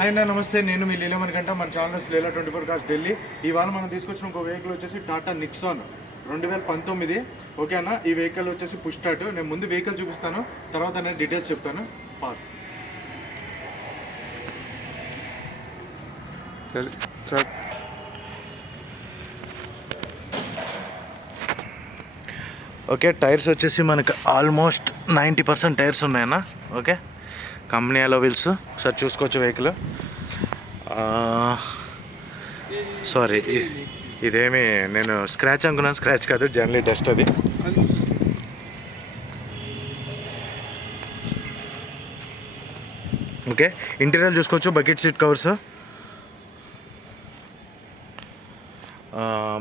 Hi అన్న నమస్తే. నేను మీ లీలమణి కంట మన channels Leela twenty four cast Delhi ఇవాళ మనం తీసుకొచ్చిన ఒక వెహికల్ వచ్చేసి టాటా నిక్సాన్ రెండు వేల పంతొమ్మిది. ఓకే అన్న? ఈ వెహికల్ వచ్చేసి పుష్ స్టార్ట్ నేను ముందు వెహికల్ చూపిస్తాను. తర్వాత నేను డీటెయిల్స్ చెప్తాను. పాస్ ఓకే టైర్స్ వచ్చేసి మనకు almost ninety percent tyres ఉన్నాయన్నా? Okay company alloy wheels sir చూసుకోవచ్చు వెహికల్ సారీ ఇదేమి నేను స్క్రాచ్ అనుకున్నాను. స్క్రాచ్ కాదు జర్నలీ డస్ట్ అది. ఓకే ఇంటీరియర్ చూసుకోవచ్చు బకెట్ సీట్ కవర్స్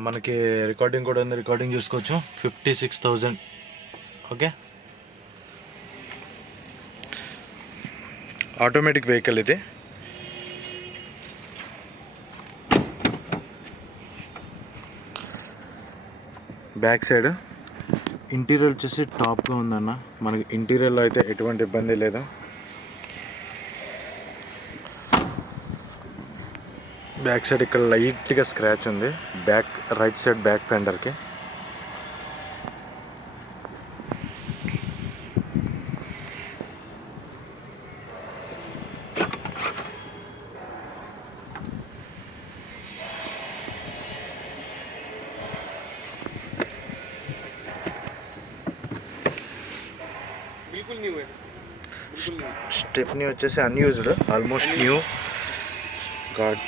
మనకి రికార్డింగ్ కూడా ఉంది. రికార్డింగ్ చూసుకోవచ్చు. Fifty six thousand okay? Automatic vehicle ఇది. బ్యాక్ సైడ్ ఇంటీరియర్ వచ్చేసి టాప్గా ఉందన్న. మనకి ఇంటీరియర్లో అయితే ఎటువంటి ఇబ్బంది లేదు. బ్యాక్ సైడ్ ఇక్కడ లైట్గా స్క్రాచ్ ఉంది. బ్యాక్ రైట్ సైడ్ బ్యాక్ ఫెండర్కి. స్టెప్ని వచ్చేసి unused almost new God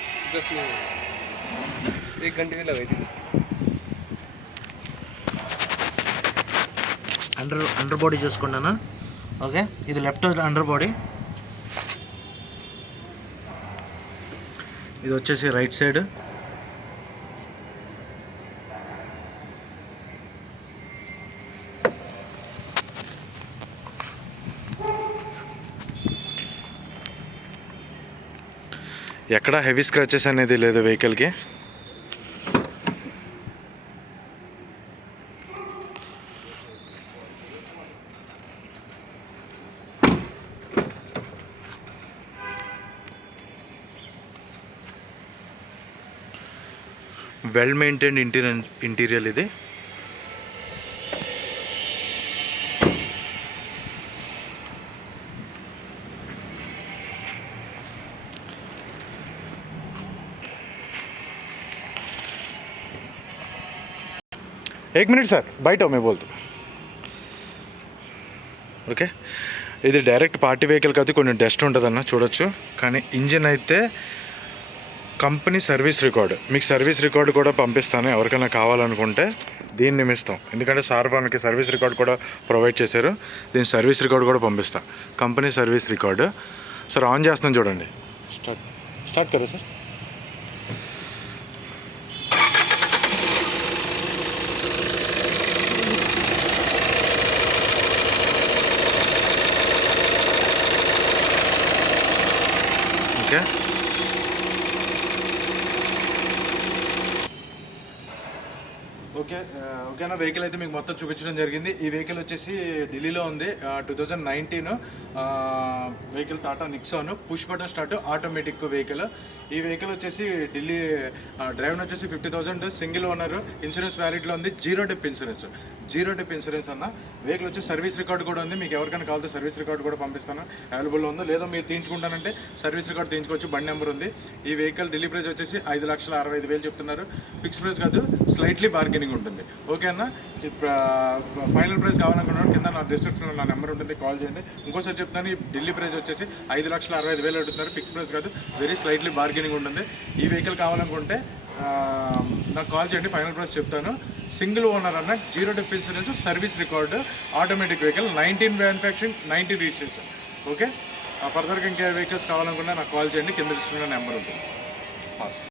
under under body చేసుకున్నానా ఓకే ఇది లెఫ్ట్ అండర్ బాడీ ఇది వచ్చేసి రైట్ సైడ్ ఎక్కడ హెవీ స్క్రాచెస్ అనేది లేదు వెహికల్కి. వెల్ మెయింటైన్డ్ ఇంటీరియర్ ఇంటీరియర్ ఇది. एक मिनट सर బయట मैं बोलता ఓకే ఇది డైరెక్ట్ పార్టీ వెహికల్ కాదు కొన్ని డస్ట్ ఉంటుందన్న చూడొచ్చు కానీ ఇంజిన్ అయితే కంపెనీ సర్వీస్ రికార్డు మీకు సర్వీస్ రికార్డు కూడా పంపిస్తాను ఎవరికైనా కావాలనుకుంటే దీని నిమిస్తాం ఎందుకంటే సార్ మనకి సర్వీస్ రికార్డు కూడా ప్రొవైడ్ చేశారు దీని సర్వీస్ రికార్డు కూడా పంపిస్తా company service record sir on చేస్తున్నాను చూడండి స్టార్ట్ స్టార్ట్ కదా సార్ ఓకే ఓకేనా? వెహికల్ అయితే మీకు మొత్తం చూపించడం జరిగింది. ఈ వెహికల్ వచ్చేసి ఢిల్లీలో ఉంది. Two thousand nineteen vehicle Tata Nexon push button start automatic vehicle ఈ వెహికల్ వచ్చేసి ఢిల్లీ డ్రైవర్ వచ్చేసి fifty thousand single owner insurance వ్యాలిడ్లో ఉంది. Zero dep insurance zero dep insurance అన్న. వెహికల్ వచ్చి సర్వీస్ రికార్డు కూడా ఉంది. మీకు ఎవరికైనా కావాలంటే సర్వీస్ రికార్డు కూడా పంపిస్తాను. అవైలబుల్లో ఉందో లేదా మీరు తీయించుకుంటానంటే సర్వీస్ రికార్డు తీయించుకోవచ్చు. బండి నెంబర్ ఉంది. ఈ వెహికల్ ఢిల్లీ ప్రైస్ వచ్చేసి ఐదు లక్షల అరవై ఐదు వేలు చెప్తున్నారు. ఫిక్స్ ప్రైస్ కాదు స్లైట్లీ బార్గెనింగ్ ఉంటుంది. ఓకే అన్న? ఫైనల్ ప్రైస్ కావాలనుకున్నారు కింద నా డిస్క్రిప్షన్లో నా నెంబర్ ఉంటుంది కాల్ చేయండి. ఇంకోసారి చెప్తాను ఈ ఢిల్లీ ప్రైస్ వచ్చేసి ఐదు లక్షల అరవై ఐదు వేలు అడుగుతున్నారు ఫిక్స్ ప్రైస్ కాదు వెరీ స్లైట్లీ బార్గెనింగ్ ఉంటుంది. ఈ వెహికల్ కావాలనుకుంటే నాకు కాల్ చేయండి ఫైనల్ ప్రైస్ చెప్తాను. సింగిల్ ఓనర్ అన్న zero dep insurance service record automatic vehicle nineteen manufacturing nineteen registration okay ఫర్దర్గా ఇంకా వెహికల్స్ కావాలనుకున్నా నాకు కాల్ చేయండి కింద ఇస్తున్న నెంబర్ ఉంటుంది. పాస్